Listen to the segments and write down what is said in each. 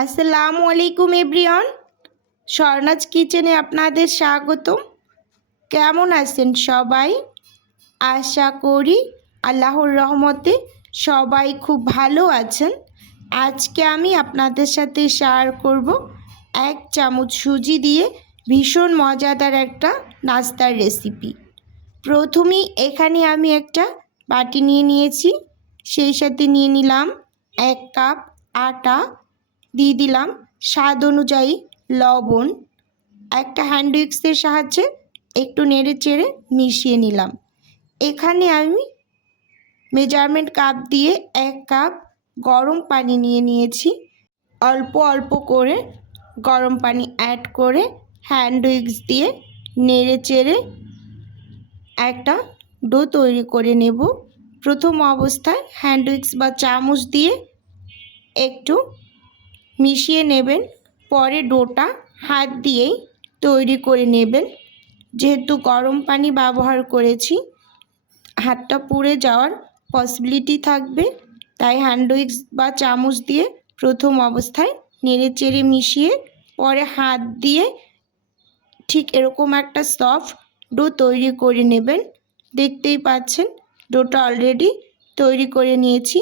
আসসালামু আলাইকুম এভরিওয়ান। স্বর্ণাজ কিচেনে আপনাদের স্বাগতম। কেমন আছেন সবাই? আশা করি আল্লাহর রহমতে সবাই খুব ভালো আছেন। আজকে আমি আপনাদের সাথে শেয়ার করব এক চামচ সুজি দিয়ে ভীষণ মজাদার একটা নাস্তার রেসিপি। প্রথমেই এখানে আমি একটা বাটি নিয়ে নিয়েছি। সেই সাথে নিয়ে নিলাম এক কাপ আটা দিয়ে দিলাম স্বাদ অনুযায়ী লবণ। একটা হ্যান্ড উইক্সের সাহায্যে একটু নেড়ে চেড়ে মিশিয়ে নিলাম। এখানে আমি মেজারমেন্ট কাপ দিয়ে এক কাপ গরম পানি নিয়ে নিয়েছি। অল্প অল্প করে গরম পানি অ্যাড করে হ্যান্ড উইক্স দিয়ে নেড়ে চেড়ে একটা ডো তৈরি করে নেব। প্রথম অবস্থায় হ্যান্ড উইক্স বা চামচ দিয়ে একটু মিশিয়ে নেবেন। পরে ডোটা হাত দিয়েই তৈরি করে নেবেন। যেহেতু গরম পানি ব্যবহার করেছি, হাতটা পুড়ে যাওয়ার পসিবিলিটি থাকবে। তাই হ্যান্ড উইক্স বা চামচ দিয়ে প্রথম অবস্থায় নেড়ে চেড়ে মিশিয়ে, পরে হাত দিয়ে ঠিক এরকম একটা সফট ডো তৈরি করে নেবেন। দেখতেই পাচ্ছেন ডোটা অলরেডি তৈরি করে নিয়েছি।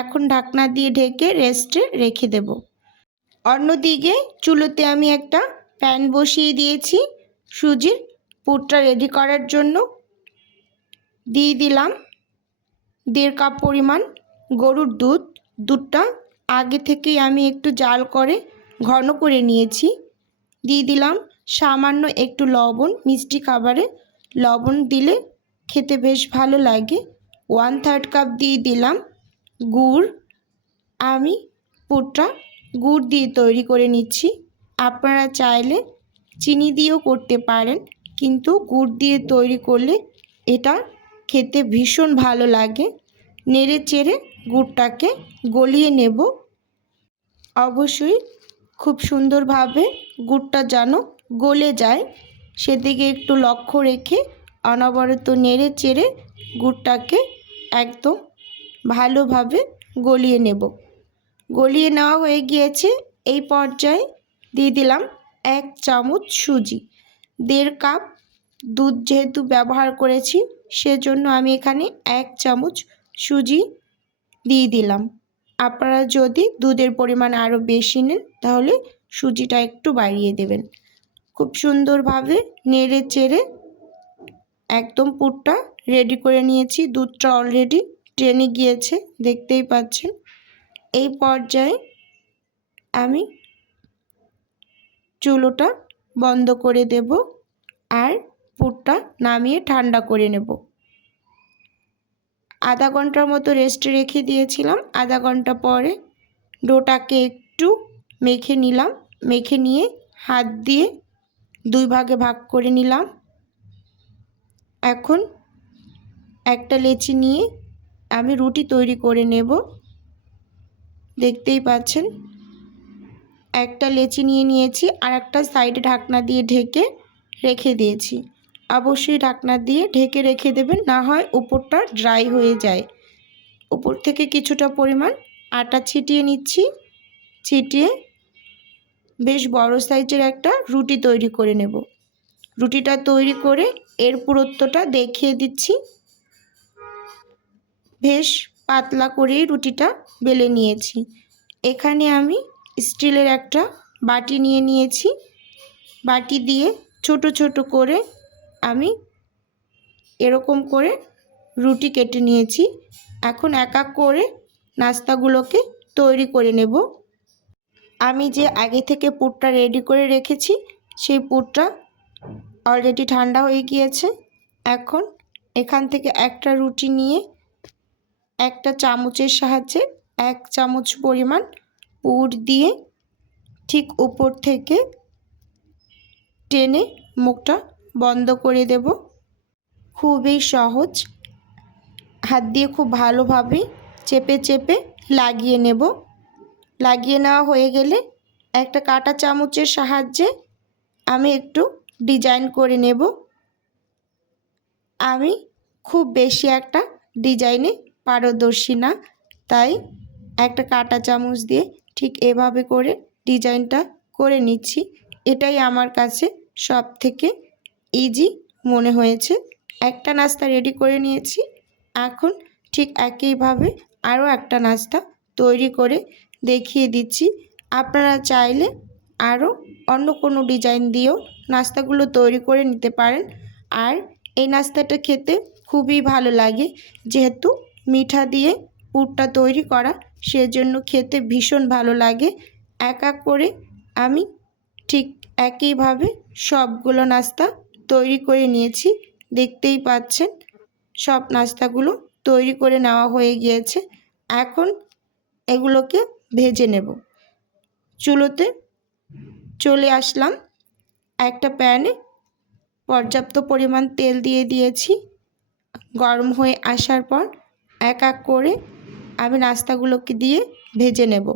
এখন ঢাকনা দিয়ে ঢেকে রেস্টে রেখে দেব। অন্যদিকে চুলোতে আমি একটা প্যান বসিয়ে দিয়েছি সুজির পুরটা রেডি করার জন্য। দিয়ে দিলাম দেড় কাপ পরিমাণ গরুর দুধ। দুধটা আগে থেকেই আমি একটু জাল করে ঘন করে নিয়েছি। দিয়ে দিলাম সামান্য একটু লবণ, মিষ্টি খাবারে লবণ দিলে খেতে বেশ ভালো লাগে। ওয়ান থার্ড কাপ দিয়ে দিলাম গুড়। আমি পুরটা গুড় দিয়ে তৈরি করে নিচ্ছি। আপনারা চাইলে চিনি দিয়েও করতে পারেন, কিন্তু গুড় দিয়ে তৈরি করলে এটা খেতে ভীষণ ভালো লাগে। নেড়ে চেড়ে গুড়টাকে গলিয়ে নেব। অবশ্যই খুব সুন্দরভাবে গুড়টা যেন গলে যায়, সেদিকে একটু লক্ষ্য রেখে অনবরত নেড়ে চেড়ে গুড়টাকে একদম ভালোভাবে গলিয়ে নেব। গলিয়ে নেওয়া হয়ে গিয়েছে। এই পর্যায়ে দিয়ে দিলাম এক চামচ সুজি। দেড় কাপ দুধ যেহেতু ব্যবহার করেছি, সেজন্য আমি এখানে এক চামচ সুজি দিয়ে দিলাম। আপনারা যদি দুধের পরিমাণ আরও বেশি নেন, তাহলে সুজিটা একটু বাড়িয়ে দেবেন। খুব সুন্দরভাবে নেড়ে চেড়ে একদম পুরটা রেডি করে নিয়েছি। দুধটা অলরেডি ট্রেনে গিয়েছে, দেখতেই পাচ্ছেন। এই পর্যায়ে আমি চুলোটা বন্ধ করে দেব আর পুরটা নামিয়ে ঠান্ডা করে নেব। আধা ঘণ্টার মতো রেস্ট রেখে দিয়েছিলাম। আধা ঘণ্টা পরে ডোটাকে একটু মেখে নিলাম। মেখে নিয়ে হাত দিয়ে দুই ভাগে ভাগ করে নিলাম। এখন একটা লেচি নিয়ে আমি রুটি তৈরি করে নেব। দেখতেই পাচ্ছেন। একটা লেচি নিয়ে নিয়েছি আর একটা সাইডে ঢাকনা দিয়ে ঢেকে রেখে দিয়েছি। অবশ্যই ঢাকনা দিয়ে ঢেকে রেখে দেবেন, না হয় উপরটা ড্রাই হয়ে যায়। উপর থেকে কিছুটা পরিমাণ আটা ছিটিয়ে নিচ্ছি। ছিটিয়ে বেশ বড় সাইজের একটা রুটি তৈরি করে নেব। রুটিটা তৈরি করে এর পুরুত্বটা দেখিয়ে দিচ্ছি। বেশ পাতলা করেই রুটিটা বেলে নিয়েছি। এখানে আমি স্টিলের একটা বাটি নিয়ে নিয়েছি। বাটি দিয়ে ছোট ছোট করে আমি এরকম করে রুটি কেটে নিয়েছি। এখন এক এক করে নাস্তাগুলোকে তৈরি করে নেব। আমি যে আগে থেকে পুরটা রেডি করে রেখেছি, সেই পুরটা অলরেডি ঠান্ডা হয়ে গিয়েছে। এখন এখান থেকে একটা রুটি নিয়ে একটা চামচের সাহায্যে এক চামচ পরিমাণ পুর দিয়ে ঠিক উপর থেকে টেনে মুখটা বন্ধ করে দেব। খুবই সহজ। হাত দিয়ে খুব ভালোভাবে চেপে চেপে লাগিয়ে নেব। লাগিয়ে নেওয়া হয়ে গেলে একটা কাটা চামচের সাহায্যে আমি একটু ডিজাইন করে নেব। আমি খুব বেশি একটা ডিজাইনে পারদর্শী না। তাই একটা কাটা চামচ দিয়ে ঠিক এভাবে করে ডিজাইনটা করে নিচ্ছি। এটাই আমার কাছে সব থেকে ইজি মনে হয়েছে। একটা নাস্তা রেডি করে নিয়েছি। এখন ঠিক একইভাবে আরও একটা নাস্তা তৈরি করে দেখিয়ে দিচ্ছি। আপনারা চাইলে আরও অন্য কোনো ডিজাইন দিয়েও নাস্তাগুলো তৈরি করে নিতে পারেন। আর এই নাস্তাটা খেতে খুবই ভালো লাগে। যেহেতু মিঠা দিয়ে পুরটা তৈরি করা, সেজন্য খেতে ভীষণ ভালো লাগে। এক এক করে আমি ঠিক একইভাবে সবগুলো নাস্তা তৈরি করে নিয়েছি। দেখতেই পাচ্ছেন, সব নাস্তাগুলো তৈরি করে নেওয়া হয়ে গিয়েছে। এখন এগুলোকে ভেজে নেব। চুলোতে চলে আসলাম। একটা প্যানে পর্যাপ্ত পরিমাণ তেল দিয়ে দিয়েছি। গরম হয়ে আসার পর এক এক করে আমি নাস্তাগুলোকে দিয়ে ভেজে নেব।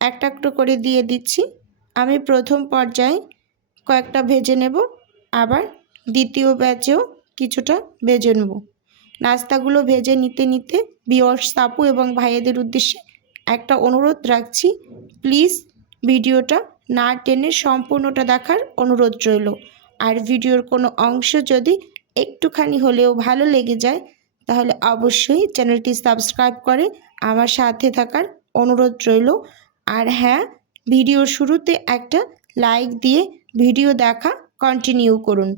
একটা একটা করে দিয়ে দিচ্ছি। আমি প্রথম পর্যায়ে কয়েকটা ভেজে নেব। আবার দ্বিতীয় ব্যাচেও কিছুটা ভেজে নেব। নাস্তাগুলো ভেজে নিতে নিতে বিয়র্স সাপু এবং ভাইয়েদের উদ্দেশ্যে একটা অনুরোধ রাখছি। প্লিজ ভিডিওটা না টেনে সম্পূর্ণটা দেখার অনুরোধ রইল। আর ভিডিওর কোনো অংশ যদি একটুখানি হলেও ভালো লেগে যায় তাহলে অবশ্যই চ্যানেলটি সাবস্ক্রাইব করে আমার সাথে থাকার অনুরোধ রইল। আর হ্যাঁ ভিডিও শুরুতে একটা লাইক দিয়ে ভিডিও দেখা কন্টিনিউ করুন।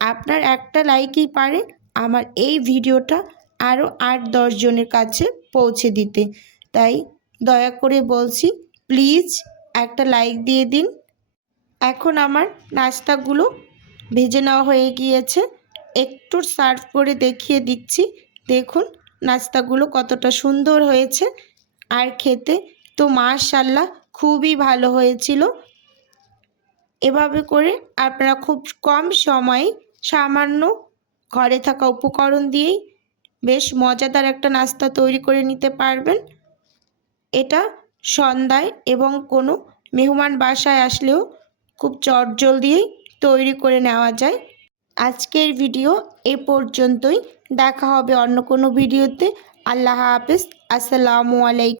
আপনার একটা লাইকই পারে আমার এই ভিডিওটা আরও আট দশ জনের কাছে পৌঁছে দিতে। তাই দয়া করে বলছি প্লিজ একটা লাইক দিয়ে দিন। এখন আমার নাস্তাগুলো ভেজে নেওয়া হয়ে গিয়েছে। একটু সার্ভ করে দেখিয়ে দিচ্ছি দেখুন, নাস্তাগুলো কতটা সুন্দর হয়েছে। আর খেতে তো মাশাল্লাহ খুবই ভালো হয়েছিল। এভাবে করে আপনারা খুব কম সময়ে সামান্য ঘরে থাকা উপকরণ দিয়েই বেশ মজাদার একটা নাস্তা তৈরি করে নিতে পারবেন। এটা সন্ধ্যায় এবং কোনো মেহমান বাসায় আসলেও খুব চটজলদিয়েই তৈরি করে নেওয়া যায়। আজকের ভিডিও এ পর্যন্তই। দেখা হবে অন্য কোনো ভিডিওতে। আল্লাহ হাফিজ। আসসালামু আলাইকুম।